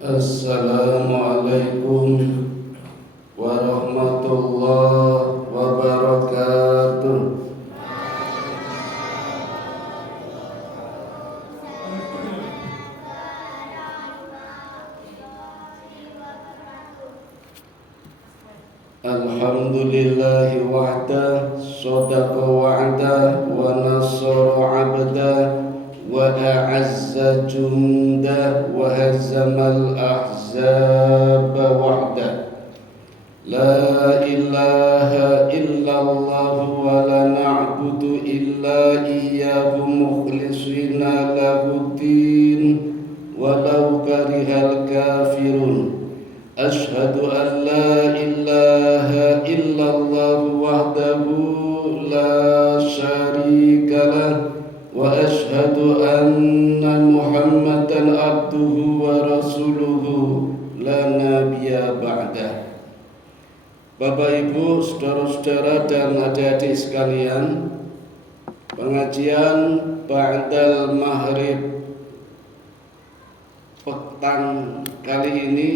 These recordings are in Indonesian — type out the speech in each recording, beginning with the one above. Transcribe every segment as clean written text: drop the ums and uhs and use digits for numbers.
Assalamualaikum warahmatullahi wabarakatuh. Alhamdulillahi wahda, sadaqa wa'da, wa nasara 'abda, wa a'azza junda, wa hazamal ahzaba wahda. La ilaha illallah wa la na'budu illa iyyahu mukhlishina lahuddin walau karihal kafirun. Ashhadu an la ilaha illallah wahdahu la syarika lah wa ashhadu anna Muhammadan abduhu wa rasuluhu la nabiyya ba'dah. Bapak Ibu, saudara-saudara dan adik-adik sekalian, pengajian ba'dal maghrib petang kali ini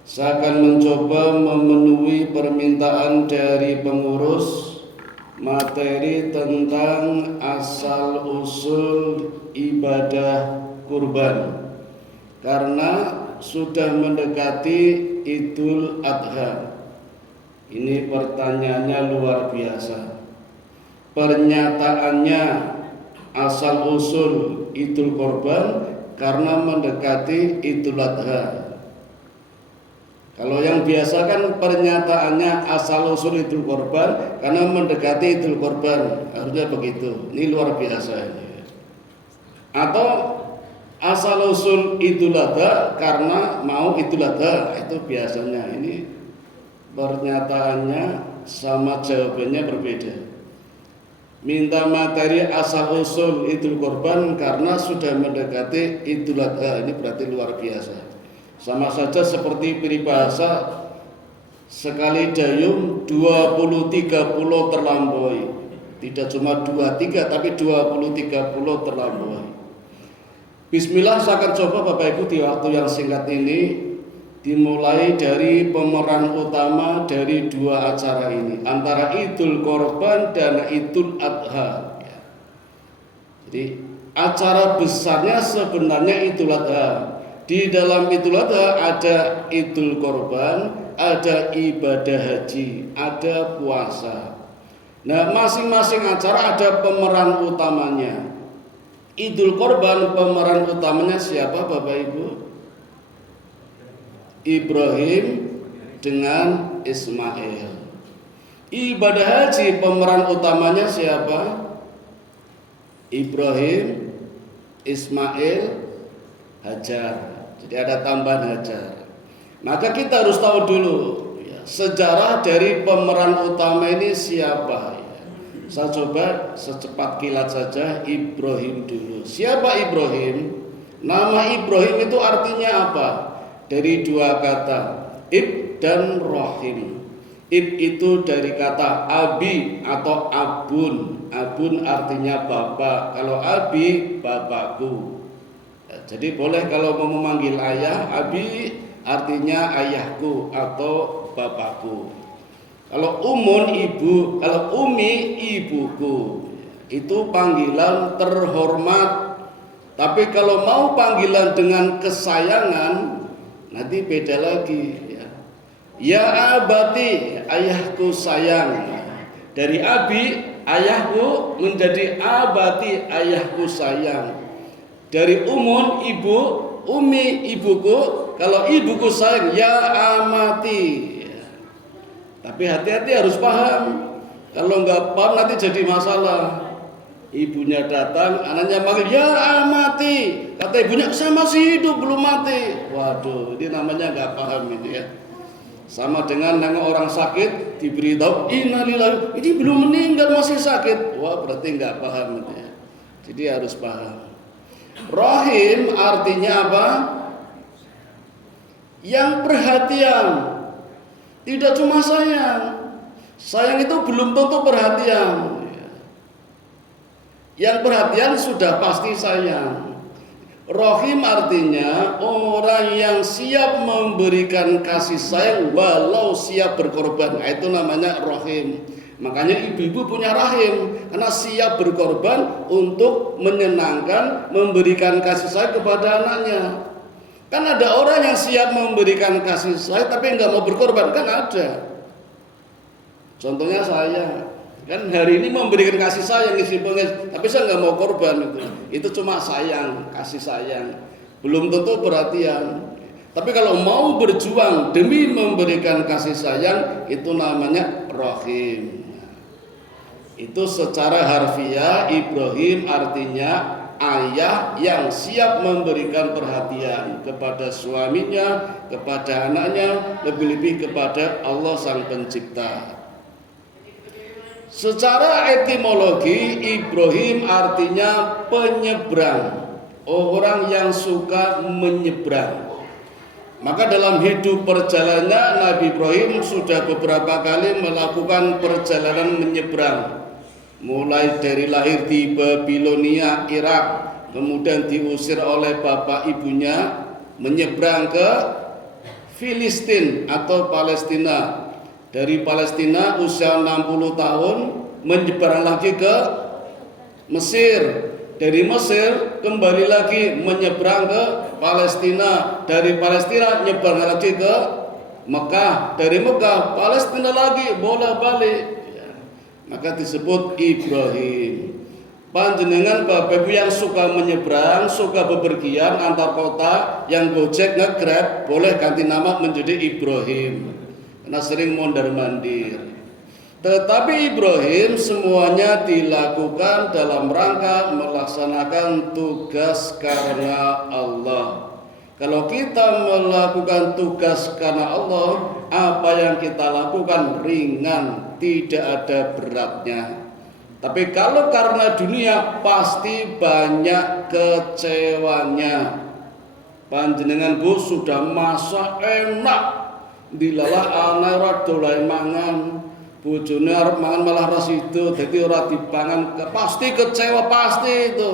saya akan mencoba memenuhi permintaan dari pengurus materi tentang asal-usul ibadah kurban, karena sudah mendekati Idul Adha. Ini pertanyaannya luar biasa. Pernyataannya asal-usul Idul Kurban karena mendekati Idul Adha. Kalau yang biasa kan pernyataannya asal-usul Idul Kurban karena mendekati Idul Kurban, harusnya begitu. Ini luar biasa ini. Atau asal-usul Idul Adha karena mau Idul Adha, itu biasanya. Ini pernyataannya sama jawabannya berbeda. Minta materi asal-usul Idul Kurban karena sudah mendekati Idul Adha, ini berarti luar biasa. Sama saja seperti peribahasa sekali dayung 20-30 terlampaui. Tidak cuma 2-3 tapi 20-30 terlampaui. Bismillah, saya akan coba Bapak Ibu di waktu yang singkat ini dimulai dari pemeran utama dari dua acara ini, antara Idul Kurban dan Idul Adha. Jadi acara besarnya sebenarnya Idul Adha. Di dalam Idul Adha ada Idul Kurban, ada ibadah haji, ada puasa. Nah, masing-masing acara ada pemeran utamanya. Idul Kurban pemeran utamanya siapa Bapak Ibu? Ibrahim dengan Ismail. Ibadah haji pemeran utamanya siapa? Ibrahim, Ismail, Hajar. Jadi ada tambahan Hajar. Maka kita harus tahu dulu ya, sejarah dari pemeran utama ini siapa ya. Saya coba secepat kilat saja Ibrahim dulu. Siapa Ibrahim? Nama Ibrahim itu artinya apa? Dari dua kata, Ib dan Rohim. Ib itu dari kata abi atau abun. Abun artinya bapak. Kalau abi, bapakku. Jadi boleh kalau mau memanggil ayah, abi artinya ayahku atau bapakku. Kalau umun ibu, kalau umi ibuku. Itu panggilan terhormat. Tapi kalau mau panggilan dengan kesayangan, nanti beda lagi ya. Ya abati, ayahku sayang. Dari abi, ayahku menjadi abati, ayahku sayang. Dari umun ibu, umi ibuku, kalau ibuku sayang ya amati. Tapi hati-hati harus paham. Kalau nggak paham nanti jadi masalah. Ibunya datang, anaknya manggil ya amati. Kata ibunya saya masih hidup belum mati. Waduh, ini namanya nggak paham ini ya. Sama dengan orang sakit diberitahu innalillahi, ini belum meninggal masih sakit. Wah, berarti nggak paham itu ya. Jadi harus paham. Rahim artinya apa? Yang perhatian. Tidak cuma sayang. Sayang itu belum tentu perhatian. Yang perhatian sudah pasti sayang. Rohim artinya orang yang siap memberikan kasih sayang walau siap berkorban. Itu namanya rohim. Makanya ibu-ibu punya rahim karena siap berkorban untuk menyenangkan, memberikan kasih sayang kepada anaknya. Kan ada orang yang siap memberikan kasih sayang tapi nggak mau berkorban, kan ada. Contohnya saya, kan hari ini memberikan kasih sayang tapi saya nggak mau korban itu cuma sayang, kasih sayang, belum tentu perhatian. Tapi kalau mau berjuang demi memberikan kasih sayang itu namanya rohim. Itu secara harfiah Ibrahim artinya ayah yang siap memberikan perhatian kepada suaminya, kepada anaknya, lebih-lebih kepada Allah Sang Pencipta. Secara etimologi Ibrahim artinya penyeberang, orang yang suka menyeberang. Maka dalam hidup perjalanannya Nabi Ibrahim sudah beberapa kali melakukan perjalanan menyeberang. Mulai dari lahir di Babilonia, Irak, kemudian diusir oleh bapak ibunya, menyeberang ke Filistin atau Palestina. Dari Palestina usia 60 tahun menyeberang lagi ke Mesir. Dari Mesir kembali lagi menyeberang ke Palestina. Dari Palestina nyeberang lagi ke Mekah. Dari Mekah Palestina lagi bolak-balik. Maka disebut Ibrahim. Panjenengan Bapak Ibu yang suka menyeberang, suka bepergian antar kota, yang Gojek nge-Grab, boleh ganti nama menjadi Ibrahim. Karena sering mondar-mandir. Tetapi Ibrahim semuanya dilakukan dalam rangka melaksanakan tugas karena Allah. Kalau kita melakukan tugas karena Allah, apa yang kita lakukan ringan, tidak ada beratnya. Tapi kalau karena dunia pasti banyak kecewanya. Panjenenganku sudah masak enak, dilalah anak ora dolan mangan, bojone arep mangan malah ra sido, dadi ora dipangan, pasti kecewa, pasti itu.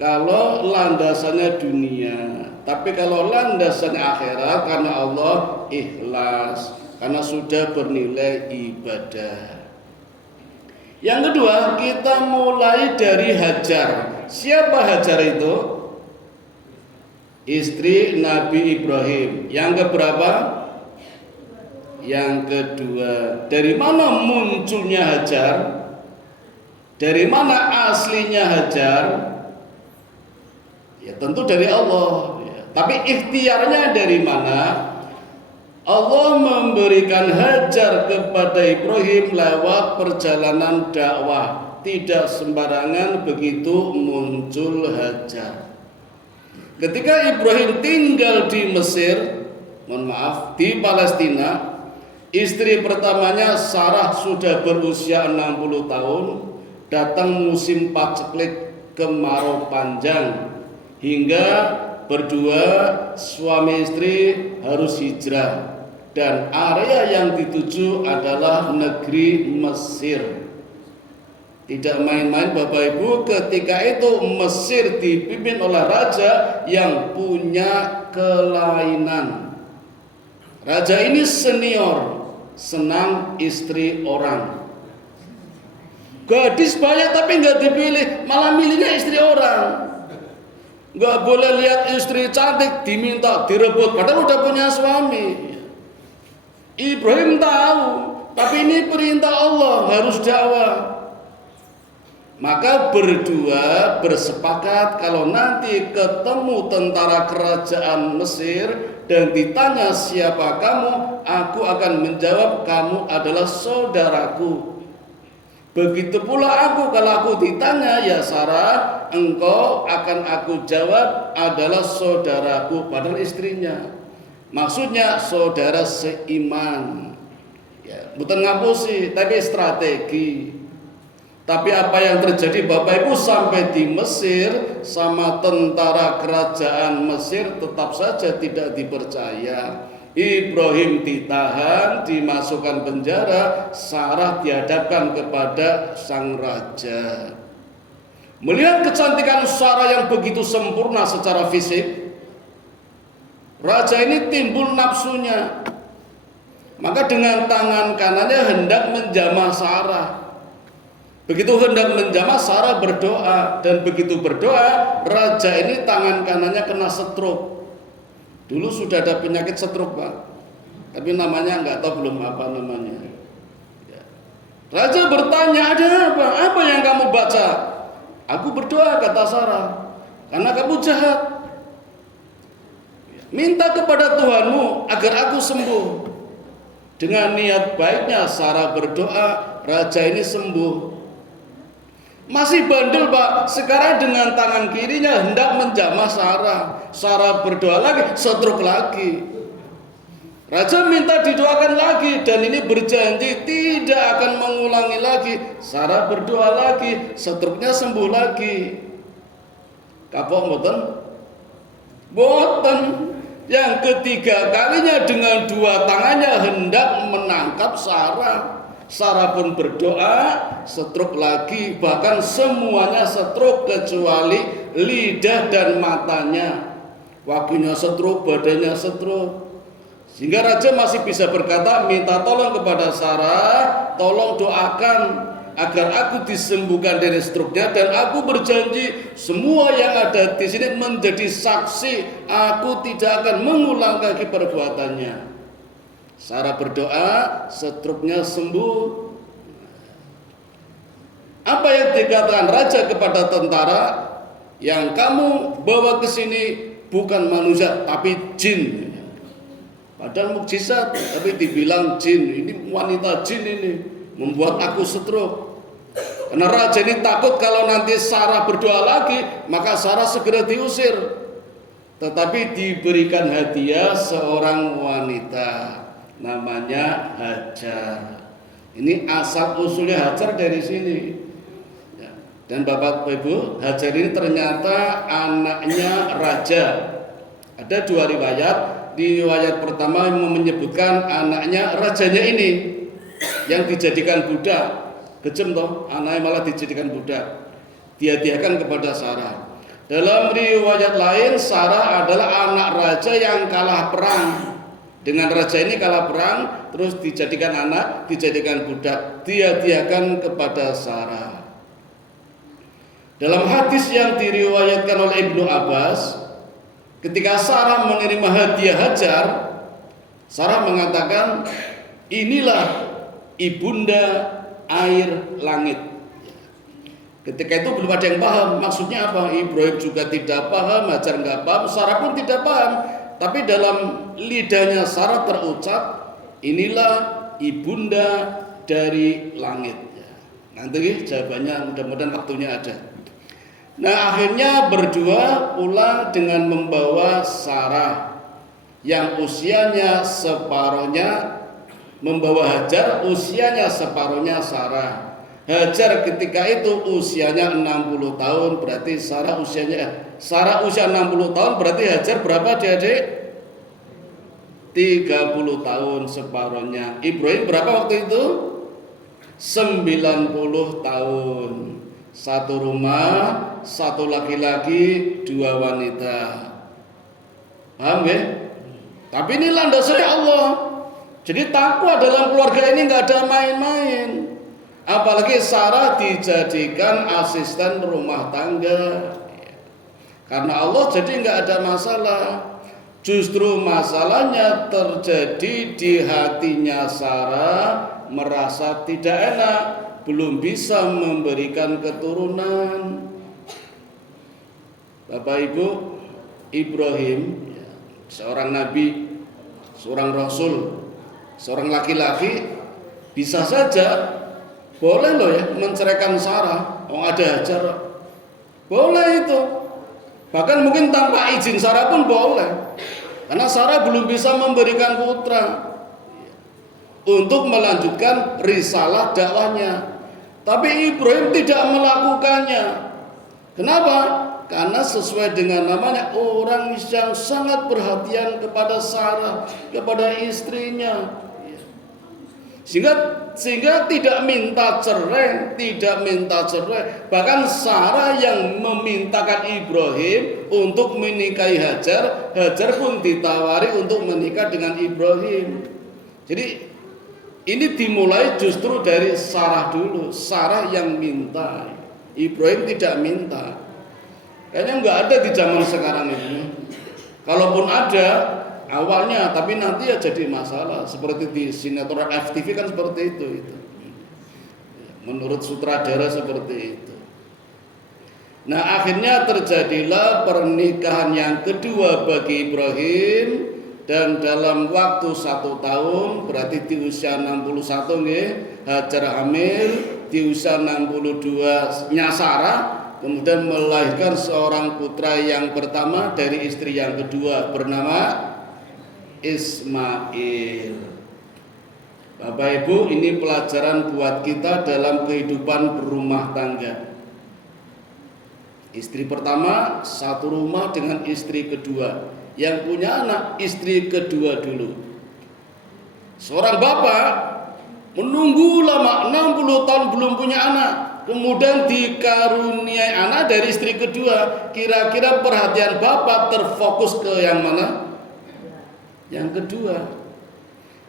Kalau landasannya dunia. Tapi kalau landasannya akhirat karena Allah, ikhlas, karena sudah bernilai ibadah. Yang kedua, kita mulai dari Hajar. Siapa Hajar itu? Istri Nabi Ibrahim. Yang keberapa? Yang kedua. Dari mana munculnya Hajar? Dari mana aslinya Hajar? Ya tentu dari Allah. Tapi ikhtiarnya dari mana? Allah memberikan Hajar kepada Ibrahim lewat perjalanan dakwah. Tidak sembarangan begitu muncul Hajar. Ketika Ibrahim tinggal di Mesir, di Palestina, istri pertamanya Sarah sudah berusia 60 tahun, datang musim paceklik kemarau panjang, hingga berdua suami istri harus hijrah, dan area yang dituju adalah negeri Mesir. Tidak main-main Bapak Ibu, ketika itu Mesir dipimpin oleh raja yang punya kelainan. Raja ini senior, senang istri orang. Gadis banyak tapi nggak dipilih, malah milihnya istri orang. Nggak boleh lihat istri cantik diminta direbut, padahal udah punya suami. Ibrahim tahu, tapi ini perintah Allah, harus dakwah. Maka berdua bersepakat kalau nanti ketemu tentara kerajaan Mesir dan ditanya siapa kamu, aku akan menjawab kamu adalah saudaraku. Begitu pula aku, kalau aku ditanya, ya Sarah, engkau akan aku jawab adalah saudaraku, padahal istrinya. Maksudnya saudara seiman. Ya, bukan ngapusi, tapi strategi. Tapi apa yang terjadi Bapak Ibu, sampai di Mesir sama tentara kerajaan Mesir tetap saja tidak dipercaya. Ibrahim ditahan, dimasukkan penjara, Sarah dihadapkan kepada sang raja. Melihat kecantikan Sarah yang begitu sempurna secara fisik, raja ini timbul nafsunya. Maka dengan tangan kanannya hendak menjamah Sarah. Begitu hendak menjamah, Sarah berdoa, dan begitu berdoa, raja ini tangan kanannya kena stroke. Dulu sudah ada penyakit stroke, Pak, tapi namanya nggak tahu, belum apa namanya. Ya. Raja bertanya, ada apa? Apa yang kamu baca? Aku berdoa, kata Sarah, karena kamu jahat. Minta kepada Tuhanmu agar aku sembuh. Dengan niat baiknya Sarah berdoa, raja ini sembuh. Masih bandel, Pak. Sekarang dengan tangan kirinya hendak menjamah Sarah. Sarah berdoa lagi, stroke lagi. Raja minta didoakan lagi, dan ini berjanji tidak akan mengulangi lagi. Sarah berdoa lagi, stroke-nya sembuh lagi. Kapok mboten? Mboten. Yang ketiga kalinya dengan dua tangannya hendak menangkap Sarah. Sarah pun berdoa, stroke lagi, bahkan semuanya stroke kecuali lidah dan matanya. Wakinya stroke, badannya stroke. Sehingga raja masih bisa berkata, minta tolong kepada Sarah, tolong doakan agar aku disembuhkan dari stroke-nya, dan aku berjanji semua yang ada di sini menjadi saksi, aku tidak akan mengulang lagi perbuatannya. Sarah berdoa, stroke-nya sembuh. Apa yang dikatakan raja kepada tentara, yang kamu bawa ke sini bukan manusia tapi jin. Padahal mukjizat, tapi dibilang jin. Ini wanita jin ini membuat aku stroke. Karena raja ini takut kalau nanti Sarah berdoa lagi, maka Sarah segera diusir. Tetapi diberikan hadiah seorang wanita, namanya Hajar. Ini asal usulnya Hajar dari sini. Ya. Dan Bapak Ibu, Hajar ini ternyata anaknya raja. Ada dua riwayat. Di riwayat pertama menyebutkan anaknya rajanya ini yang dijadikan budak. Kejem toh, anaknya malah dijadikan budak. Dihadiahkan kepada Sarah. Dalam riwayat lain, Sarah adalah anak raja yang kalah perang. Dengan raja ini kalah perang, terus dijadikan anak, dijadikan budak, dihadiahkan kepada Sarah. Dalam hadis yang diriwayatkan oleh Ibnu Abbas, ketika Sarah menerima hadiah Hajar, Sarah mengatakan, inilah ibunda air langit. Ketika itu belum ada yang paham maksudnya apa. Ibrahim juga tidak paham, Hajar nggak paham, Sarah pun tidak paham. Tapi dalam lidahnya Sarah terucap, inilah ibunda dari langit. Nanti jawabannya mudah-mudahan waktunya ada. Nah, akhirnya berdua pulang dengan membawa Sarah yang usianya separuhnya, membawa Hajar usianya separuhnya Sarah. Hajar ketika itu usianya 60 tahun, berarti Sarah usia 60 tahun, berarti Hajar berapa adik-adik? 30 tahun separuhnya. Ibrahim berapa waktu itu? 90 tahun. Satu rumah, satu laki-laki, dua wanita. Paham ya? Tapi ini landasannya Allah. Jadi takwa dalam keluarga ini nggak ada main-main. Apalagi Sarah dijadikan asisten rumah tangga. Karena Allah jadi nggak ada masalah. Justru masalahnya terjadi di hatinya Sarah, merasa tidak enak, belum bisa memberikan keturunan. Bapak Ibu, Ibrahim seorang nabi, seorang rasul, seorang laki-laki, bisa saja boleh loh ya menceraikan Sarah. Ada Hajar, boleh itu. Bahkan mungkin tanpa izin Sarah pun boleh, karena Sarah belum bisa memberikan putra untuk melanjutkan risalah dakwahnya. Tapi Ibrahim tidak melakukannya. Kenapa? Karena sesuai dengan namanya, orang yang sangat perhatian kepada Sarah, kepada istrinya. Sehingga sehingga tidak minta cerai, bahkan Sarah yang memintakan Ibrahim untuk menikahi Hajar, Hajar pun ditawari untuk menikah dengan Ibrahim. Jadi ini dimulai justru dari Sarah dulu, Sarah yang minta, Ibrahim tidak minta. Kayaknya nggak ada di zaman sekarang ini. Kalaupun ada awalnya, tapi nanti ya jadi masalah. Seperti di sinetron FTV kan seperti itu. Menurut sutradara seperti itu. Nah akhirnya terjadilah pernikahan yang kedua bagi Ibrahim. Dan dalam waktu 1 tahun, berarti di usia 61 nih, Hajar hamil, di usia 62-nya Sarah, kemudian melahirkan seorang putra yang pertama dari istri yang kedua bernama Ismail. Bapak Ibu, ini pelajaran buat kita dalam kehidupan berumah tangga. Istri pertama satu rumah dengan istri kedua. Yang punya anak istri kedua dulu. Seorang bapak menunggu lama 60 tahun belum punya anak, kemudian dikaruniai anak dari istri kedua. Kira-kira perhatian bapak terfokus ke yang mana? Yang kedua.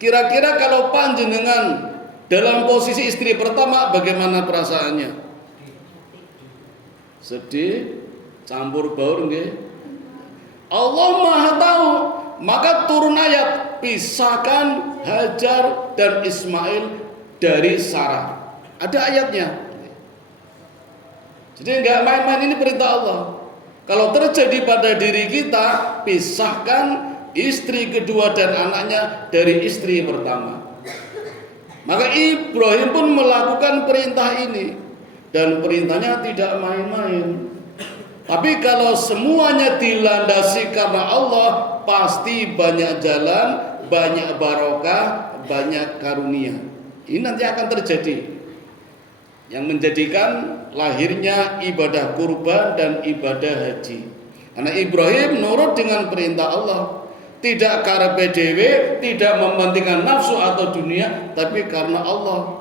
Kira-kira kalau panjenengan dalam posisi istri pertama, bagaimana perasaannya? Sedih, campur baur nggih. Allah Maha tahu, maka turun ayat pisahkan Hajar dan Ismail dari Sarah. Ada ayatnya. Jadi nggak main-main, ini perintah Allah. Kalau terjadi pada diri kita, pisahkan istri kedua dan anaknya dari istri pertama. Maka Ibrahim pun melakukan perintah ini, dan perintahnya tidak main-main. Tapi kalau semuanya dilandasi karena Allah, pasti banyak jalan, banyak barokah, banyak karunia. Ini nanti akan terjadi. Yang menjadikan lahirnya ibadah kurban dan ibadah haji. Karena Ibrahim nurut dengan perintah Allah. Tidak karepe dhewe, tidak mementingkan nafsu atau dunia, tapi karena Allah.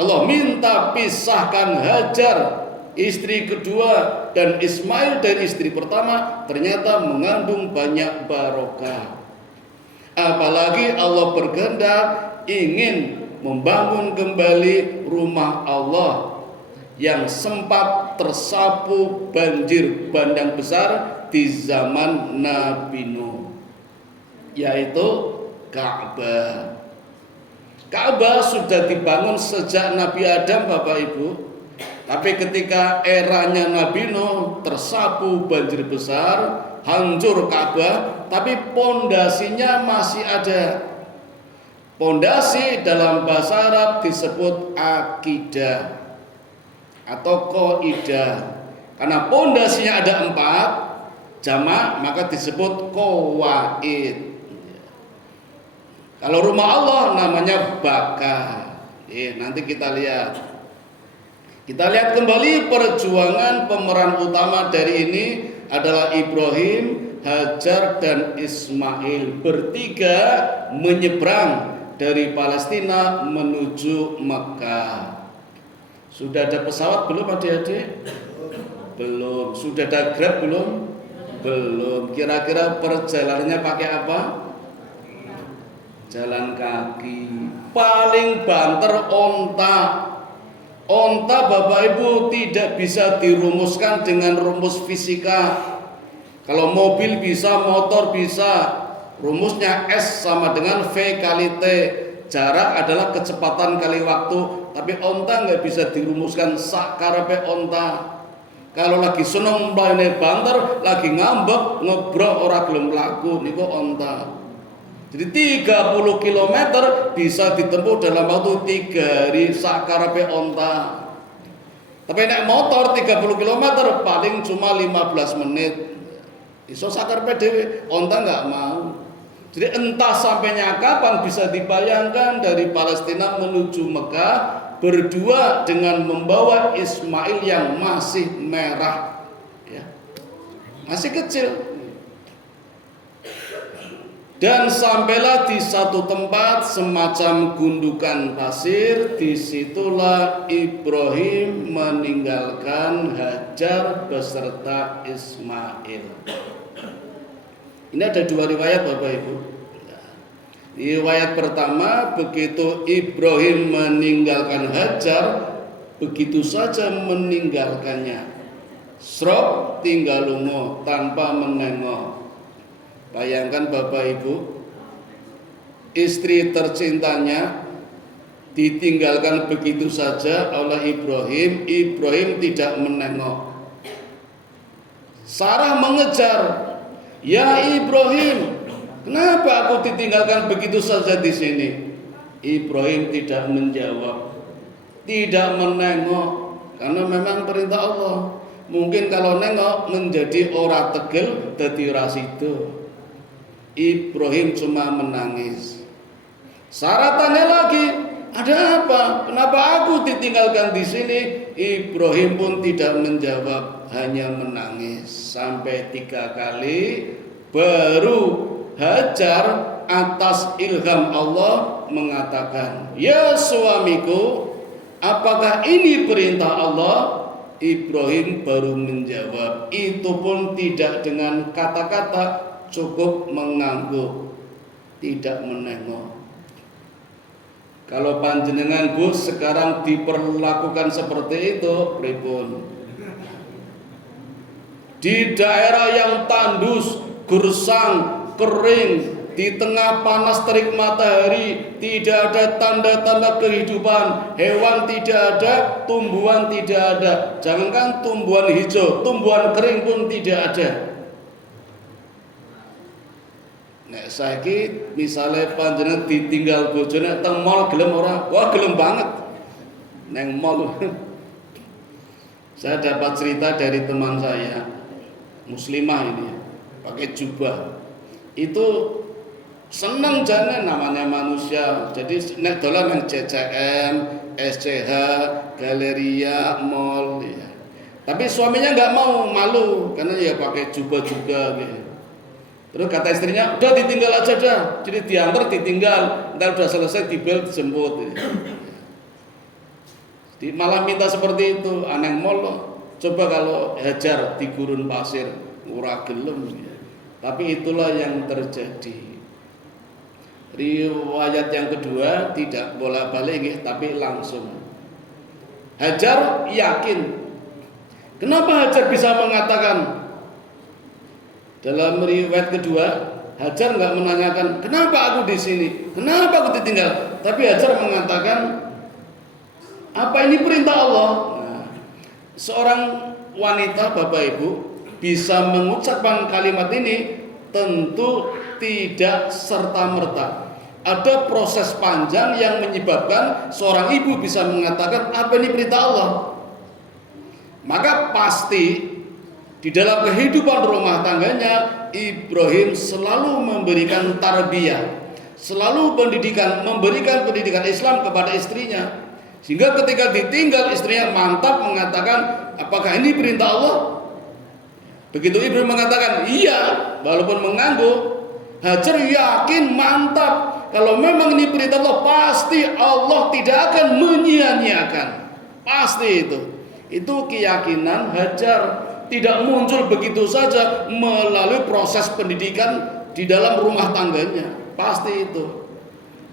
Allah minta pisahkan Hajar istri kedua dan Ismail dari istri pertama, ternyata mengandung banyak barokah. Apalagi Allah berkehendak ingin membangun kembali rumah Allah yang sempat tersapu banjir bandang besar di zaman Nabi Nuh, yaitu Ka'bah. Ka'bah sudah dibangun sejak Nabi Adam, Bapak Ibu. Tapi ketika eranya Nabi Nuh tersapu banjir besar, hancur Ka'bah, tapi pondasinya masih ada. Pondasi dalam bahasa Arab disebut akidah atau qaidah. Karena pondasinya ada 4 jamak, maka disebut qawaid. Kalau rumah Allah namanya baka. Nanti kita lihat. Kita lihat kembali perjuangan pemeran utama dari ini adalah Ibrahim, Hajar dan Ismail. Bertiga menyeberang dari Palestina menuju Mekah. Sudah ada pesawat belum adik-adik? Belum. Sudah ada Grab belum? Belum. Kira-kira perjalanannya pakai apa? Jalan kaki. Paling banter onta. Onta, Bapak Ibu, tidak bisa dirumuskan dengan rumus fisika. Kalau mobil bisa, motor bisa. Rumusnya S sama dengan V kali T. Jarak adalah kecepatan kali waktu. Tapi onta nggak bisa dirumuskan sakarepe onta. Kalau lagi seneng mlayu banter, lagi ngambek, ngebrok ora gelem mlaku, niku onta. Jadi 30 km bisa ditempuh dalam waktu 3 hari sakarepe onta. Tapi nek motor 30 km paling cuma 15 menit. Iso sakarepe dhewe, onta nggak mau. Jadi entah sampainya kapan, bisa dibayangkan dari Palestina menuju Mekah berdua dengan membawa Ismail yang masih merah, ya, masih kecil. Dan sampailah di satu tempat semacam gundukan pasir, disitulah Ibrahim meninggalkan Hajar beserta Ismail. Ini ada dua riwayat Bapak Ibu. Riwayat pertama, begitu Ibrahim meninggalkan Hajar, begitu saja meninggalkannya. Srok tinggal lungo tanpa menengok. Bayangkan Bapak Ibu, istri tercintanya ditinggalkan begitu saja oleh Ibrahim. Ibrahim tidak menengok. Sarah mengejar, "Ya Ibrahim, kenapa aku ditinggalkan begitu saja di sini?" Ibrahim tidak menjawab, tidak menengok, karena memang perintah Allah. Mungkin kalau nengok menjadi ora tegel dadi rasido. Ibrahim cuma menangis. Sarah tanya lagi, "Ada apa? Kenapa aku ditinggalkan di sini?" Ibrahim pun tidak menjawab, hanya menangis sampai 3 kali. Baru Hajar atas ilham Allah mengatakan, "Ya suamiku, apakah ini perintah Allah?" Ibrahim baru menjawab, itu pun tidak dengan kata-kata, cukup mengangguk, tidak menengok. Kalau panjenengan Bu sekarang diperlakukan seperti itu, pripun? Di daerah yang tandus, gersang, kering, di tengah panas terik matahari, tidak ada tanda-tanda kehidupan, hewan tidak ada, tumbuhan tidak ada. Jangankan tumbuhan hijau, tumbuhan kering pun tidak ada. Nek saiki misale panjenengan ditinggal bojone teng mall gelem ora? Wah, gelem banget. Neng mall. Saya dapat cerita dari teman saya, muslimah ini, pakai jubah. Itu seneng jane, namanya manusia. Jadi nek dolan nang CCM, SCH, Galeria, mall ya. Tapi suaminya nggak mau, malu karena ya pakai jubah juga gitu. Terus kata istrinya, "Udah ditinggal aja dah." Jadi diantar, ditinggal, ntar udah selesai dibel dijemput. Malah minta seperti itu, aneh molo. Coba kalau Hajar di gurun pasir, ora gelem. Tapi itulah yang terjadi. Riwayat yang kedua tidak bolak-balik, tapi langsung. Hajar yakin. Kenapa Hajar bisa mengatakan? Dalam riwayat kedua, Hajar nggak menanyakan kenapa aku di sini, kenapa aku ditinggal, tapi Hajar mengatakan, apa ini perintah Allah? Nah, seorang wanita Bapak Ibu bisa mengucapkan kalimat ini tentu tidak serta-merta. Ada proses panjang yang menyebabkan seorang ibu bisa mengatakan apa ini perintah Allah. Maka pasti di dalam kehidupan rumah tangganya, Ibrahim selalu memberikan tarbiyah, selalu memberikan pendidikan Islam kepada istrinya. Sehingga ketika ditinggal istrinya mantap mengatakan, apakah ini perintah Allah? Begitu Ibrahim mengatakan iya, walaupun mengangguk, Hajar yakin mantap kalau memang ini perintah Allah, pasti Allah tidak akan menyia-nyiakan. Pasti itu. Itu keyakinan Hajar. Tidak muncul begitu saja melalui proses pendidikan di dalam rumah tangganya. Pasti itu.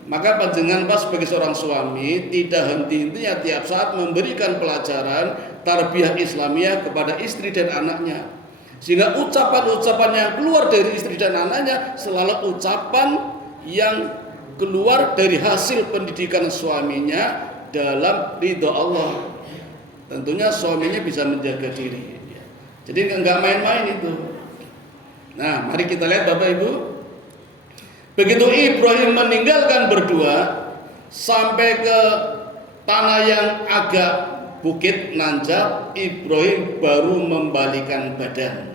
Maka panjenengan pas sebagai seorang suami tidak henti-hentinya tiap saat memberikan pelajaran tarbiyah Islamiyah kepada istri dan anaknya. Sehingga ucapan-ucapan yang keluar dari istri dan anaknya selalu ucapan yang keluar dari hasil pendidikan suaminya dalam ridho Allah. Tentunya suaminya bisa menjaga diri. Jadi enggak main-main itu. Nah, mari kita lihat Bapak Ibu. Begitu Ibrahim meninggalkan berdua sampai ke tanah yang agak bukit nanjak, Ibrahim baru membalikan badan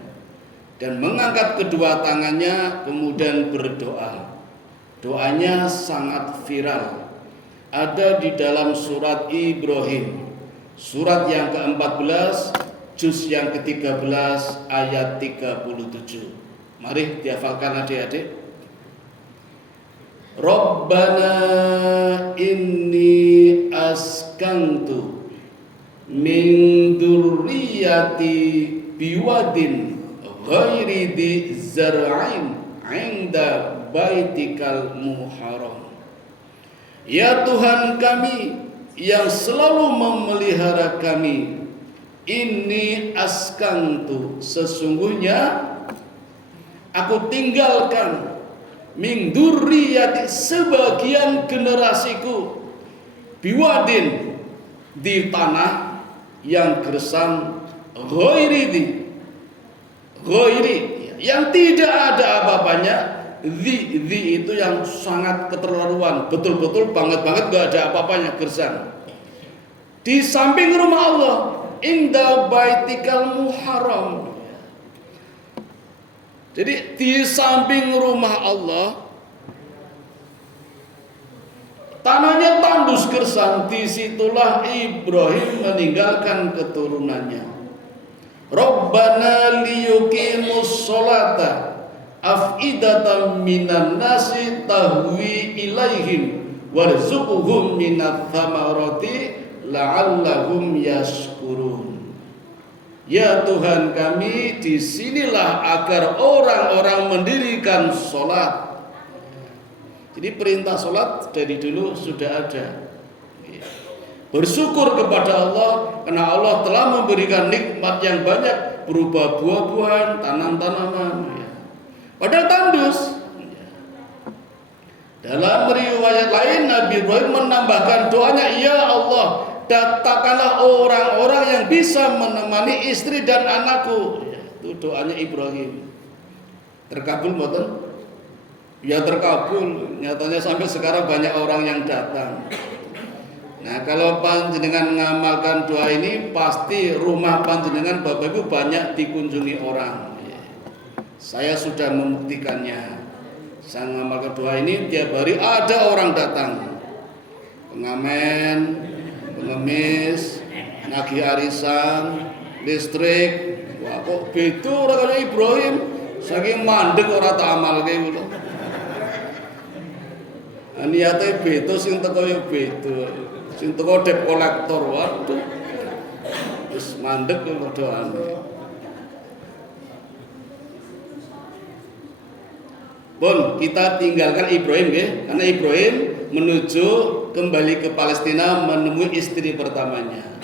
dan mengangkat kedua tangannya kemudian berdoa. Doanya sangat viral. Ada di dalam surat Ibrahim. Surat yang ke-14 juz yang ke-13 ayat 37. Mari dihafalkan adik-adik. Rabbana inni askantu min dzurriyyati biwadin ghairi dzi zar'ain 'inda baitikal muharram. Ya Tuhan kami yang selalu memelihara kami, ini askantu, sesungguhnya aku tinggalkan min dzurriyyati, sebagian generasiku, biwadin, di tanah yang gersang, ghairi, yang tidak ada apa-apanya. Di itu yang sangat keterlaluan, betul-betul banget gak ada apa-apanya, gersang. Di samping rumah Allah, inda baitikal muharram. Jadi di samping rumah Allah, tanahnya tandus gersang, disitulah Ibrahim meninggalkan keturunannya. Rabbana liyuqimus sholata afidatan minan nasi tahwi ilaihim warzuqhum minat thamarati la'allahum yashkurun. Ya Tuhan kami, disinilah agar orang-orang mendirikan sholat. Jadi perintah sholat dari dulu sudah ada. Bersyukur kepada Allah karena Allah telah memberikan nikmat yang banyak berupa buah-buahan, tanam-tanaman. Padahal tandus. Dalam riwayat lain Nabi Ibrahim menambahkan doanya, ya Allah, datangkanlah orang-orang yang bisa menemani istri dan anakku. Itu doanya Ibrahim. Terkabul mboten? Ya terkabul. Nyatanya sampai sekarang banyak orang yang datang. Nah, kalau panjenengan mengamalkan doa ini, pasti rumah panjenengan Bapak Ibu banyak dikunjungi orang. Saya sudah membuktikannya. Saya mengamalkan doa ini, tiap hari ada orang datang. Pengamen, pengemis, nagih arisan, listrik. Wah, kok beda orang Ibrahim, saking mandek ora tak amal kayak gitu. Niate beda, sing teko yo beda. Sing teko debt kolektor, waduh. Wis mandek kok doane. Pun kita tinggalkan Ibrahim ya, karena Ibrahim menuju kembali ke Palestina menemui istri pertamanya.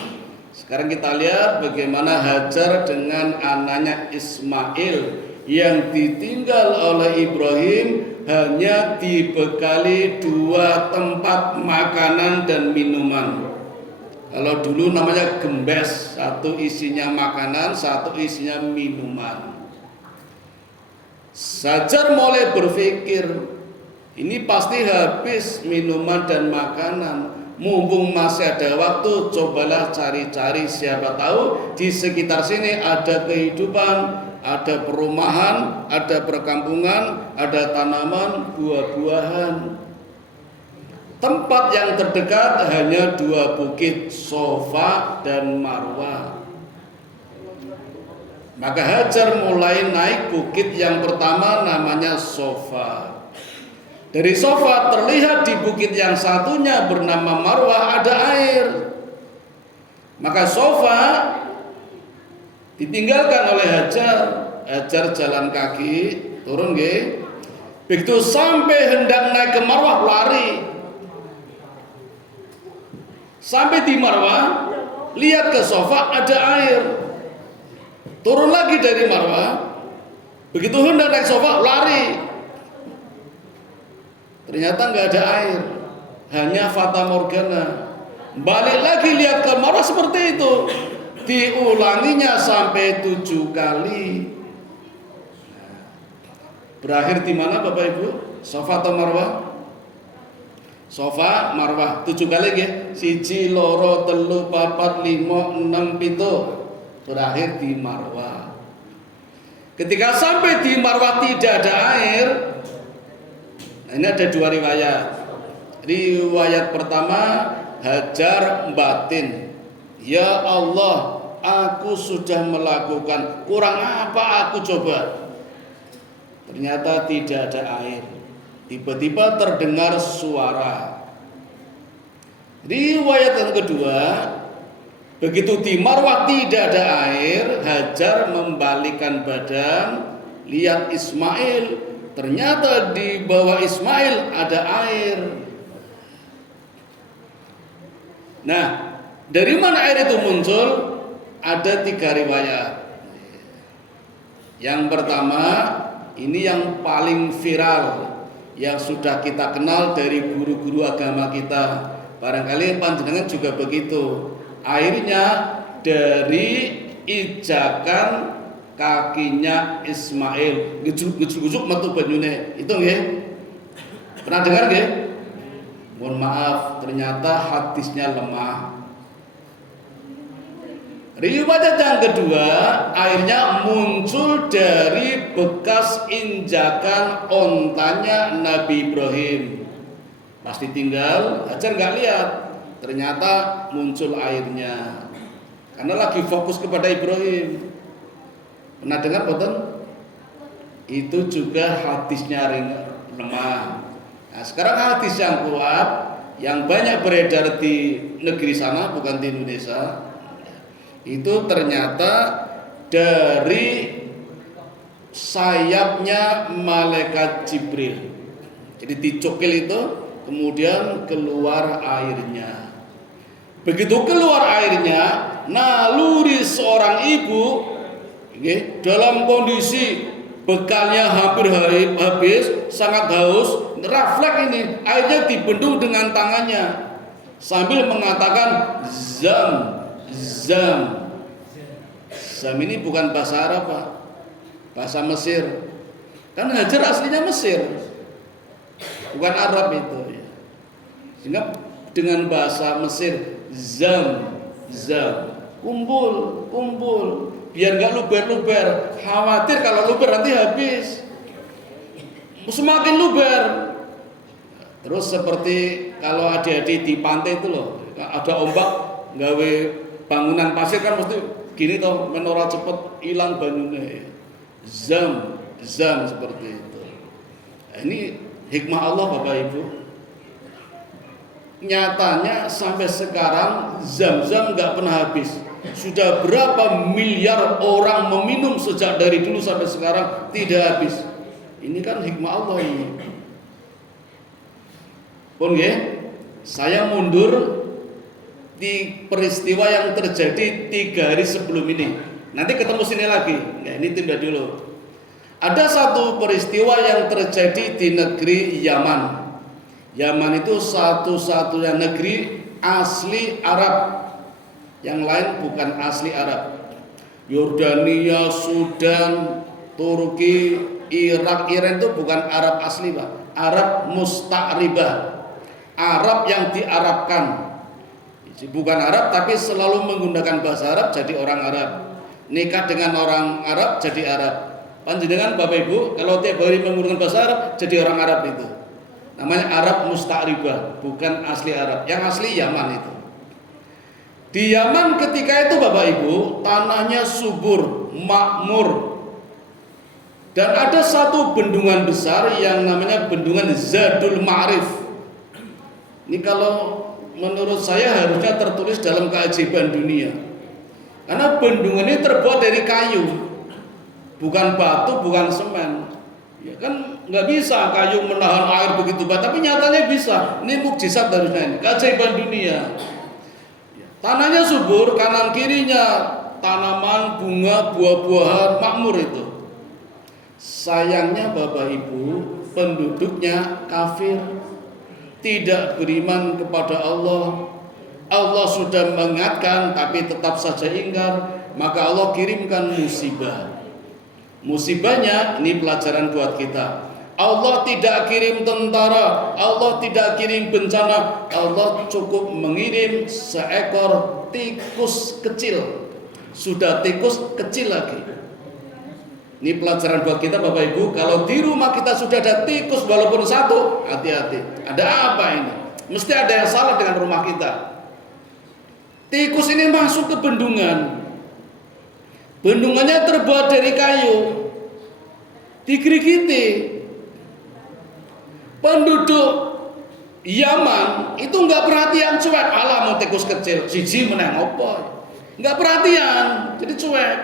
Sekarang kita lihat bagaimana Hajar dengan anaknya Ismail yang ditinggal oleh Ibrahim hanya dibekali 2 tempat makanan dan minuman. Kalau dulu namanya gembes, satu isinya makanan, satu isinya minuman. Hajar mulai berpikir, ini pasti habis minuman dan makanan. Mumpung masih ada waktu, cobalah cari-cari, siapa tahu di sekitar sini ada kehidupan, ada perumahan, ada perkampungan, ada tanaman, buah-buahan. Tempat yang terdekat hanya 2 bukit, Sofa dan Marwah. Maka Hajar mulai naik bukit yang pertama, namanya Sofa. Dari Sofa terlihat di bukit yang satunya bernama Marwah ada air. Maka Sofa ditinggalkan oleh Hajar. Hajar jalan kaki turun nggih. Begitu sampai hendak naik ke Marwah, lari. Sampai di Marwah, lihat ke Sofa ada air. Turun lagi dari Marwah, begitu hendak naik Sofa, lari. Ternyata nggak ada air, hanya fata morgana. Balik lagi lihat ke Marwah seperti itu, diulanginya sampai 7 kali. Berakhir di mana Bapak Ibu? Sofa atau Marwah? Sofa, Marwah 7 kali ya. 1, 2, 3, 4, 5, 6, 7. Berakhir di Marwah. Ketika sampai di Marwah tidak ada air. Nah, ini ada 2 riwayat. Riwayat pertama, Hajar batin, ya Allah, aku sudah melakukan, kurang apa aku coba. Ternyata tidak ada air. Tiba-tiba terdengar suara. Riwayat yang kedua, begitu di Marwah tidak ada air, Hajar membalikkan badan, lihat Ismail, ternyata di bawah Ismail ada air. Nah, dari mana air itu muncul? Ada 3 riwayat. Yang pertama, ini yang paling viral, yang sudah kita kenal dari guru-guru agama kita. Barangkali panjenengan juga begitu. Airnya dari ijakan kakinya Ismail, gujuk-gujuk metu banyune. Itu nggih. Pernah dengar nggih? Mohon maaf, ternyata hadisnya lemah. Riwayat yang kedua, airnya muncul dari bekas injakan ontanya Nabi Ibrahim. Pasti tinggal, Hajar nggak lihat, ternyata muncul airnya. Karena lagi fokus kepada Ibrahim. Pernah dengar boten? Itu juga hadisnya lemah. Nah, sekarang hadis yang kuat, yang banyak beredar di negeri sana, bukan di Indonesia, itu ternyata dari sayapnya malaikat Jibril. Jadi dicukil itu, kemudian keluar airnya. Begitu keluar airnya, naluri seorang ibu dalam kondisi bekalnya hampir habis, sangat haus, refleks ini, airnya dibendung dengan tangannya sambil mengatakan zam. Zam ini bukan bahasa Arab, Pak. Bahasa Mesir. Kan Hajar aslinya Mesir. Bukan Arab itu. Sehingga dengan bahasa Mesir, zam. Kumpul. Biar nggak luber. Khawatir kalau luber nanti habis. Semakin luber. Terus seperti kalau adik-adik di pantai itu loh, ada ombak, gawe bangunan pasir kan mesti gini toh, menora cepet hilang banyune. Zam seperti itu. Nah, ini hikmah Allah Bapak Ibu. Nyatanya sampai sekarang Zam-Zam nggak pernah habis. Sudah berapa miliar orang meminum sejak dari dulu sampai sekarang tidak habis. Ini kan hikmah Allah ini. Pun ya, saya mundur di peristiwa yang terjadi 3 hari sebelum ini. Nanti ketemu sini lagi. Ya, ini tunda dulu. Ada satu peristiwa yang terjadi di negeri Yaman. Yaman itu satu-satunya negeri asli Arab. Yang lain bukan asli Arab. Yordania, Sudan, Turki, Irak, Iran itu bukan Arab asli, Pak. Arab musta'ribah. Arab yang diarabkan. Bukan Arab tapi selalu menggunakan bahasa Arab jadi orang Arab. Nikah dengan orang Arab jadi Arab. Panjenengan Bapak Ibu kalau tiap hari menggunakan bahasa Arab jadi orang Arab itu. Namanya Arab musta'ribah, bukan asli Arab. Yang asli Yaman itu. Di Yaman ketika itu Bapak Ibu tanahnya subur, makmur. Dan ada satu bendungan besar yang namanya bendungan Zadul Ma'rif. Ini kalau menurut saya harusnya tertulis dalam keajaiban dunia. Karena bendungan ini terbuat dari kayu, bukan batu, bukan semen. Ya kan nggak bisa kayu menahan air begitu banyak, tapi nyatanya bisa. Ini mukjizat harusnya ini, keajaiban dunia. Tanahnya subur, kanan kirinya tanaman, bunga, buah-buahan, makmur itu. Sayangnya Bapak Ibu, penduduknya kafir, tidak beriman kepada Allah. Allah sudah mengingatkan tapi tetap saja ingkar, maka Allah kirimkan musibah. Musibahnya ini pelajaran buat kita. Allah tidak kirim tentara, Allah tidak kirim bencana, Allah cukup mengirim seekor tikus kecil. Sudah tikus kecil lagi. Ini pelajaran buat kita Bapak Ibu. Kalau di rumah kita sudah ada tikus walaupun satu, hati-hati. Ada apa ini? Mesti ada yang salah dengan rumah kita. Tikus ini masuk ke bendungan. Bendungannya terbuat dari kayu. Digerigiti. Penduduk Yaman itu nggak perhatian, cuek. Alah mau tikus kecil, siji meneng apa? Nggak perhatian, jadi cuek.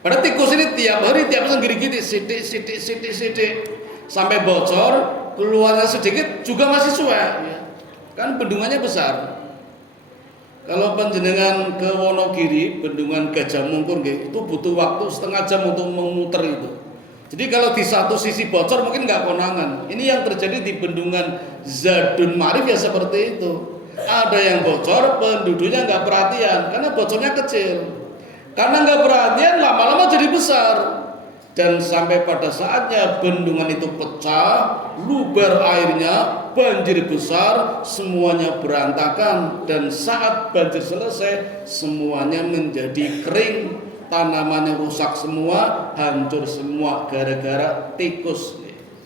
Padahal tikus ini tiap hari tiap gini-gini, sidik, sampai bocor, keluarnya sedikit juga masih cuek. Kan bendungannya besar. Kalau panjenengan ke Wonogiri, bendungan Gajah Mungkur itu butuh waktu setengah jam untuk memutar itu. Jadi kalau di satu sisi bocor mungkin nggak konangan. Ini yang terjadi di bendungan Zadun Ma'rif ya seperti itu. Ada yang bocor, penduduknya nggak perhatian karena bocornya kecil. Karena nggak perhatian lama-lama jadi besar. Dan sampai pada saatnya bendungan itu pecah, luber airnya, banjir besar, semuanya berantakan. Dan saat banjir selesai, semuanya menjadi kering. Tanamannya rusak semua, hancur semua gara-gara tikus.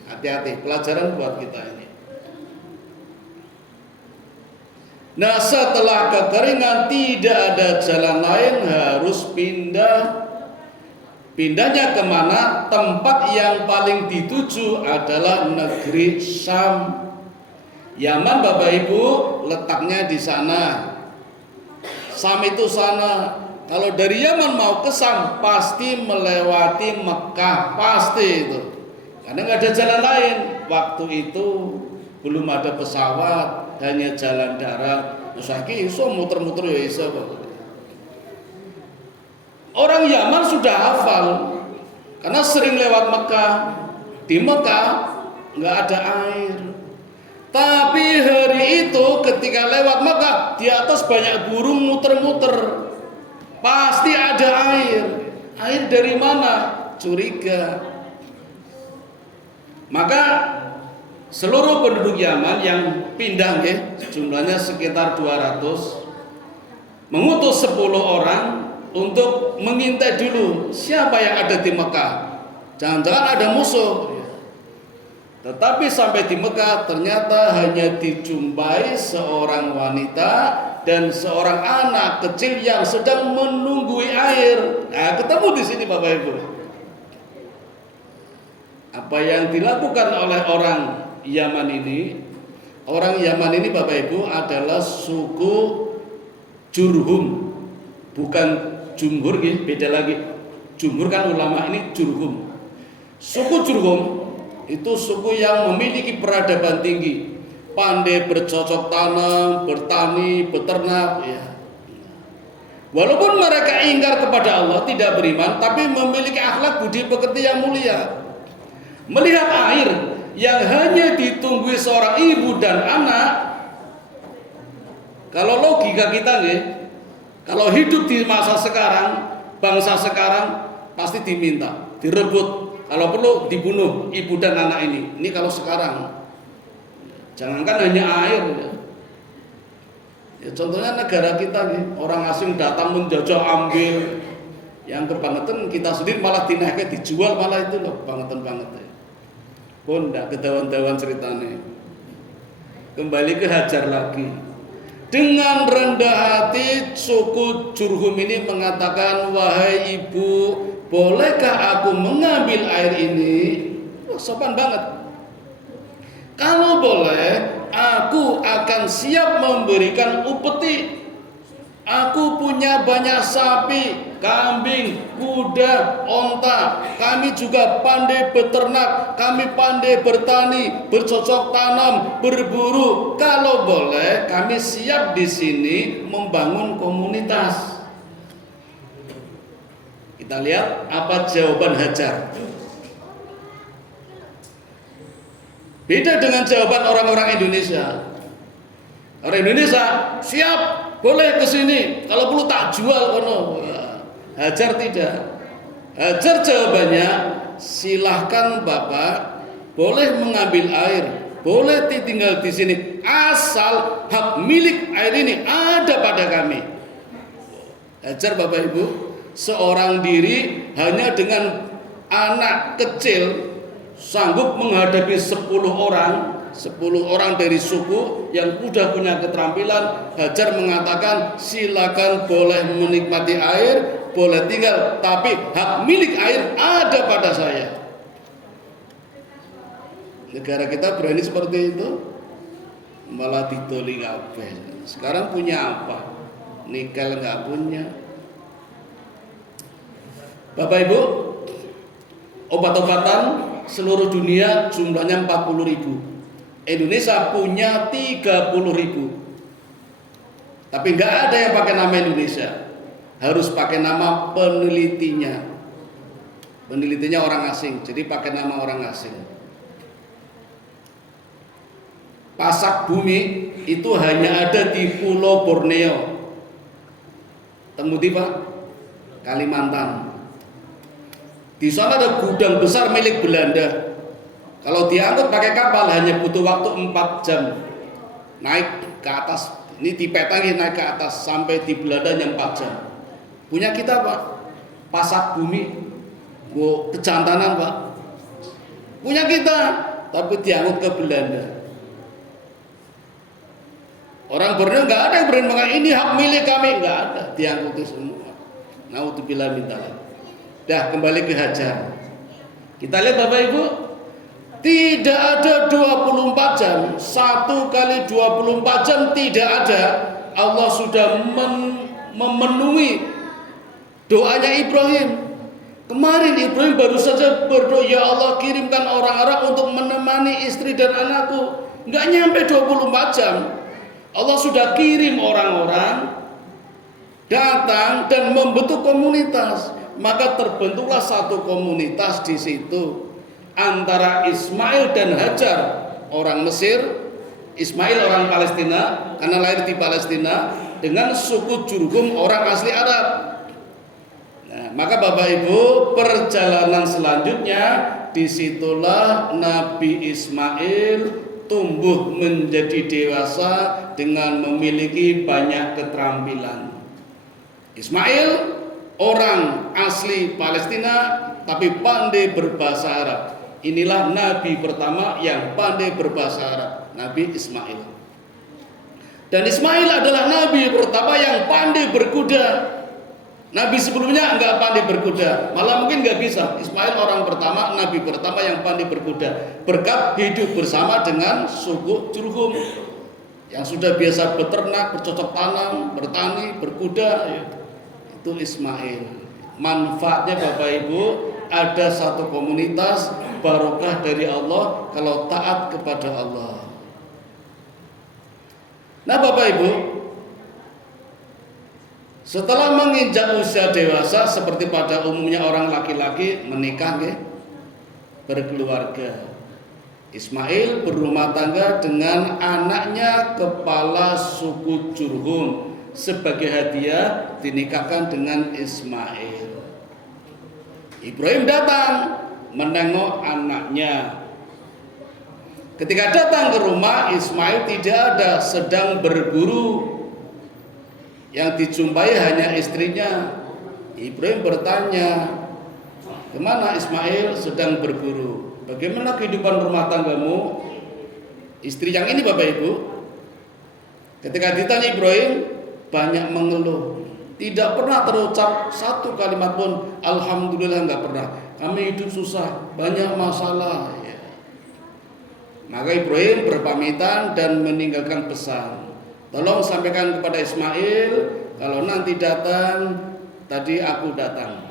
Hati-hati, pelajaran buat kita ini. Nah, setelah kekeringan tidak ada jalan lain, harus pindah. Pindahnya kemana? Tempat yang paling dituju adalah negeri Syam. Yaman Bapak Ibu letaknya di sana. Syam itu sana. Kalau dari Yaman mau ke Syam pasti melewati Mekah, pasti itu. Karena nggak ada jalan lain. Waktu itu belum ada pesawat, hanya jalan darat. Saiki iso muter-muter ya iso. Orang Yaman sudah hafal karena sering lewat Mekah. Di Mekah nggak ada air. Tapi hari itu ketika lewat Mekah di atas banyak burung muter-muter. Pasti ada air. Air dari mana? Curiga. Maka seluruh penduduk Yaman yang pindah jumlahnya sekitar 200 mengutus 10 orang untuk mengintai dulu siapa yang ada di Mekah. Jangan-jangan ada musuh. Tetapi sampai di Mekah ternyata hanya dijumpai seorang wanita dan seorang anak kecil yang sedang menunggui air. Nah, ketemu di sini Bapak Ibu. Apa yang dilakukan oleh orang Yaman ini? Orang Yaman ini Bapak Ibu adalah suku Jurhum, bukan Jumhur, beda lagi. Jumhur kan ulama, ini Jurhum. Suku Jurhum itu suku yang memiliki peradaban tinggi. Pandai bercocok tanam, bertani, beternak, ya. Walaupun mereka ingkar kepada Allah, tidak beriman, tapi memiliki akhlak budi pekerti yang mulia. Melihat air yang hanya ditunggui seorang ibu dan anak, kalau logika kita kalau hidup di masa sekarang, bangsa sekarang pasti diminta, direbut, kalau perlu dibunuh ibu dan anak ini. Ini kalau sekarang. Jangankan hanya air ya. Contohnya negara kita orang asing datang menjajah ambil. Yang kebangetan kita sendiri malah dinaiknya dijual, malah itu loh bangetan-bangetan. Pun enggak ketahuan-tahuan ceritanya. Kembali ke Hajar lagi. Dengan rendah hati suku Jurhum ini mengatakan, wahai ibu, bolehkah aku mengambil air ini? Wah, sopan banget. Kalau boleh, aku akan siap memberikan upeti. Aku punya banyak sapi, kambing, kuda, onta. Kami juga pandai beternak, kami pandai bertani, bercocok tanam, berburu. Kalau boleh, kami siap di sini membangun komunitas. Kita lihat apa jawaban Hajar. Beda dengan jawaban orang-orang Indonesia. Orang Indonesia siap, boleh ke sini. Kalau perlu tak jual kono. Hajar tidak. Hajar jawabannya, silahkan Bapak, boleh mengambil air, boleh tinggal di sini, asal hak milik air ini ada pada kami. Hajar Bapak Ibu, seorang diri hanya dengan anak kecil sanggup menghadapi 10 orang dari suku yang sudah punya keterampilan. Hajar mengatakan silakan boleh menikmati air, boleh tinggal, tapi hak milik air ada pada saya. Negara kita berani seperti itu, malah didoli kabeh. Sekarang punya apa? Nikel nggak punya. Bapak Ibu, obat-obatan seluruh dunia jumlahnya 40.000. Indonesia punya 30.000. Tapi nggak ada yang pakai nama Indonesia. Harus pakai nama penelitinya. Penelitinya orang asing, jadi pakai nama orang asing. Pasak bumi itu hanya ada di Pulau Borneo. Temudi Pak, Kalimantan. Di sana ada gudang besar milik Belanda. Kalau diangkut pakai kapal hanya butuh waktu 4 jam. Naik ke atas, ini dipetangin naik ke atas sampai di Belanda hanya 4 jam. Punya kita Pak, pasak bumi, kejantanan Pak. Punya kita, tapi diangkut ke Belanda. Orang Borneo nggak ada yang berani mengatakan ini hak milik kami, nggak ada, diangkuti semua. Naudzubillah min dzalik. Dah kembali ke hajar. Kita lihat Bapak Ibu, tidak ada 24 jam. 1 kali 24 jam tidak ada. Allah sudah memenuhi doanya Ibrahim. Kemarin Ibrahim baru saja berdoa, ya Allah kirimkan orang-orang untuk menemani istri dan anakku. Nggak nyampe 24 jam. Allah sudah kirim orang-orang datang dan membentuk komunitas. Maka terbentuklah satu komunitas di situ antara Ismail dan Hajar, orang Mesir, Ismail orang Palestina karena lahir di Palestina, dengan suku Jurhum orang asli Arab. Nah, maka Bapak Ibu, perjalanan selanjutnya disitulah Nabi Ismail tumbuh menjadi dewasa dengan memiliki banyak keterampilan. Ismail orang asli Palestina tapi pandai berbahasa Arab. Inilah nabi pertama yang pandai berbahasa Arab, Nabi Ismail. Dan Ismail adalah nabi pertama yang pandai berkuda. Nabi sebelumnya enggak pandai berkuda, malah mungkin enggak bisa. Ismail orang pertama, nabi pertama yang pandai berkuda. Berkat hidup bersama dengan suku Jurhum yang sudah biasa beternak, bercocok tanam, bertani, berkuda. Itu Ismail. Manfaatnya Bapak Ibu, ada satu komunitas barokah dari Allah kalau taat kepada Allah. Nah Bapak Ibu, setelah menginjak usia dewasa seperti pada umumnya orang laki-laki menikah, berkeluarga. Ismail berumah tangga dengan anaknya kepala suku Jurhum. Sebagai hadiah dinikahkan dengan Ismail. Ibrahim datang menengok anaknya. Ketika datang ke rumah, Ismail tidak ada, sedang berburu. Yang dijumpai hanya istrinya. Ibrahim bertanya, kemana Ismail? Sedang berburu. Bagaimana kehidupan rumah tanggamu? Istri yang ini Bapak Ibu, ketika ditanya Ibrahim, banyak mengeluh. Tidak pernah terucap satu kalimat pun alhamdulillah, nggak pernah. Kami hidup susah, banyak masalah. Maka Ibrahim berpamitan dan meninggalkan pesan. Tolong sampaikan kepada Ismail, kalau nanti datang, tadi aku datang.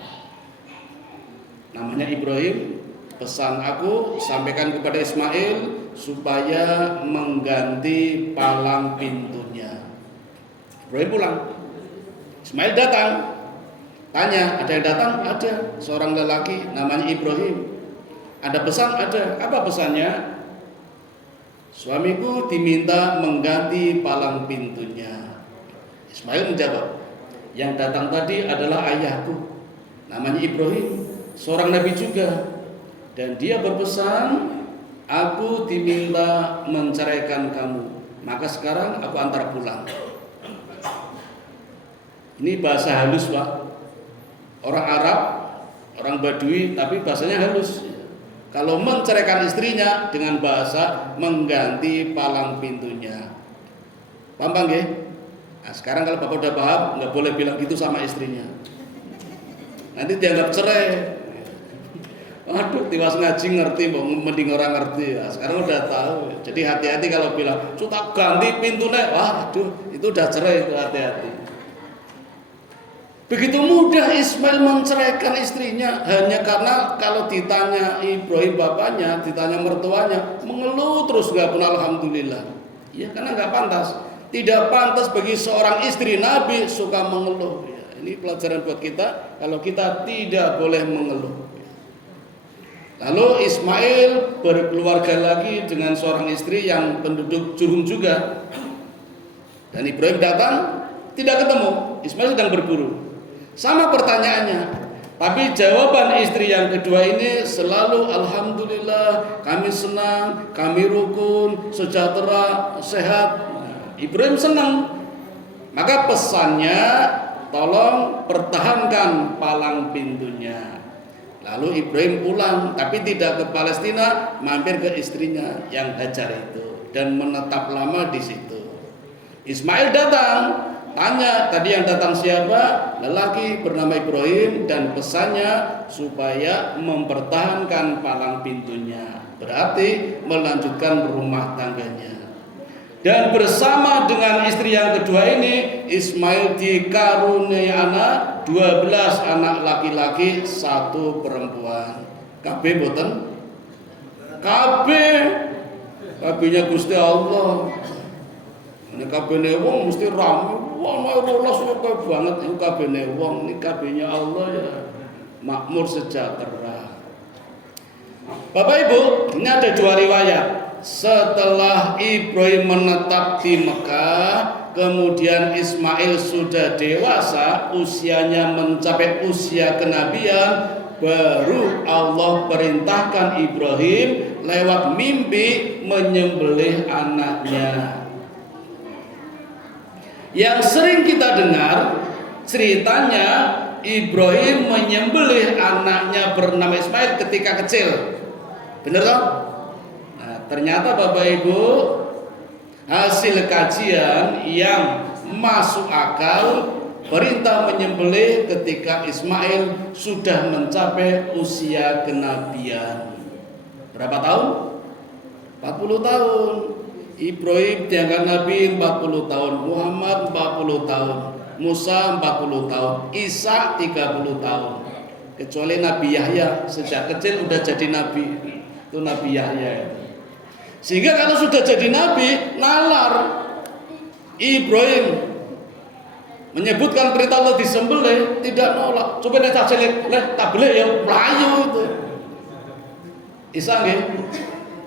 Namanya Ibrahim, pesan aku sampaikan kepada Ismail supaya mengganti palang pintunya. Ibrahim pulang. Ismail datang. Tanya, ada yang datang? Ada. Seorang lelaki namanya Ibrahim. Ada pesan? Ada. Apa pesannya? Suamiku diminta mengganti palang pintunya. Ismail menjawab, yang datang tadi adalah ayahku, namanya Ibrahim, seorang nabi juga. Dan dia berpesan, aku diminta menceraikan kamu. Maka sekarang aku antar pulang. Ini bahasa halus Pak. Orang Arab, orang Badui, tapi bahasanya halus. Kalau menceraikan istrinya dengan bahasa mengganti palang pintunya. Paham Bang ya? Nah, sekarang kalau Bapak udah paham, nggak boleh bilang gitu sama istrinya. Nanti dianggap cerai. Waduh, tiwas ngaji ngerti, mending orang ngerti ya. Sekarang udah tahu. Jadi hati-hati kalau bilang, "Sudah ganti pintunya." Wah, aduh, itu udah cerai, itu hati-hati. Begitu mudah Ismail menceraikan istrinya hanya karena kalau ditanya Ibrahim bapaknya, ditanya mertuanya, mengeluh terus nggak pun alhamdulillah. Ya karena nggak pantas. Tidak pantas bagi seorang istri Nabi suka mengeluh. Ya, ini pelajaran buat kita. Kalau kita tidak boleh mengeluh. Lalu Ismail berkeluarga lagi dengan seorang istri yang penduduk Jurhum juga. Dan Ibrahim datang, tidak ketemu. Ismail sedang berburu. Sama pertanyaannya. Tapi jawaban istri yang kedua ini selalu alhamdulillah, kami senang, kami rukun, sejahtera, sehat. Ibrahim senang. Maka pesannya, tolong pertahankan palang pintunya. Lalu Ibrahim pulang, tapi tidak ke Palestina, mampir ke istrinya yang Hajar itu dan menetap lama di situ. Ismail datang, tanya tadi yang datang siapa? Lelaki bernama Ibrahim dan pesannya supaya mempertahankan palang pintunya. Berarti melanjutkan rumah tangganya. Dan bersama dengan istri yang kedua ini Ismail dikaruniai anak 12 anak laki-laki, 1 perempuan. Kabeh boten? Kabeh. Kabehnya Gusti Allah. Ini kabehne wong mesti rame. Wong rolas kok banget itu kabehne wong, ini kabehnya Allah ya. Makmur sejahtera. Bapak Ibu, ini ada 2 riwayat. Setelah Ibrahim menetap di Mekah, kemudian Ismail sudah dewasa, usianya mencapai usia kenabian, baru Allah perintahkan Ibrahim lewat mimpi menyembelih anaknya. Yang sering kita dengar ceritanya Ibrahim menyembelih anaknya bernama Ismail ketika kecil. Benar toh? Ternyata Bapak Ibu, hasil kajian yang masuk akal, perintah menyembelih ketika Ismail sudah mencapai usia kenabian. Berapa tahun? 40 tahun. Ibrahim diangkat Nabi 40 tahun, Muhammad 40 tahun, Musa 40 tahun, Isa 30 tahun. Kecuali Nabi Yahya sejak kecil udah jadi Nabi. Itu Nabi Yahya. Sehingga kalau sudah jadi nabi, nalar. Ibrahim menyebutkan perintah Allah disembelih, tidak nolak. Coba nek tak cilik, tak boleh ya melayu itu. Isa nggih.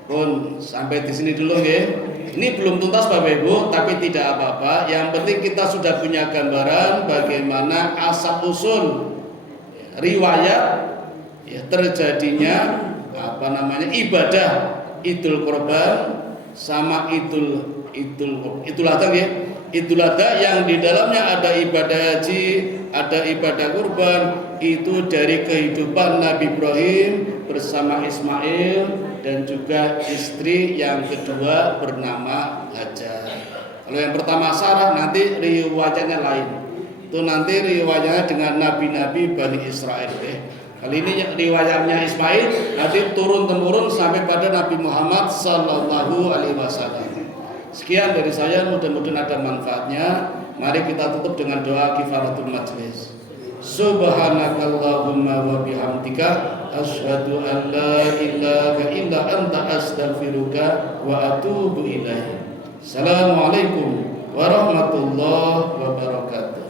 Pun sampai di sini dulu nggih. Ini belum tuntas Bapak Ibu, tapi tidak apa-apa. Yang penting kita sudah punya gambaran bagaimana asal usul riwayat ya, terjadinya ibadah Idul Kurban sama Idul Adha ya. Idul Adha yang di dalamnya ada ibadah haji, ada ibadah kurban, itu dari kehidupan Nabi Ibrahim bersama Ismail dan juga istri yang kedua bernama Hajar. Kalau yang pertama Sarah nanti riwayatnya lain. Itu nanti riwayatnya dengan nabi-nabi Bani Israel deh. Kali ini riwayatnya Ismail nanti turun-temurun sampai pada Nabi Muhammad sallallahu alaihi wasallam. Sekian dari saya, mudah-mudahan ada manfaatnya. Mari kita tutup dengan doa kifaratul majlis. Subhanakallahumma wa bihamdika asyhadu an la ilaha illa anta astaghfiruka wa atubu ilaik. Assalamualaikum warahmatullahi wabarakatuh.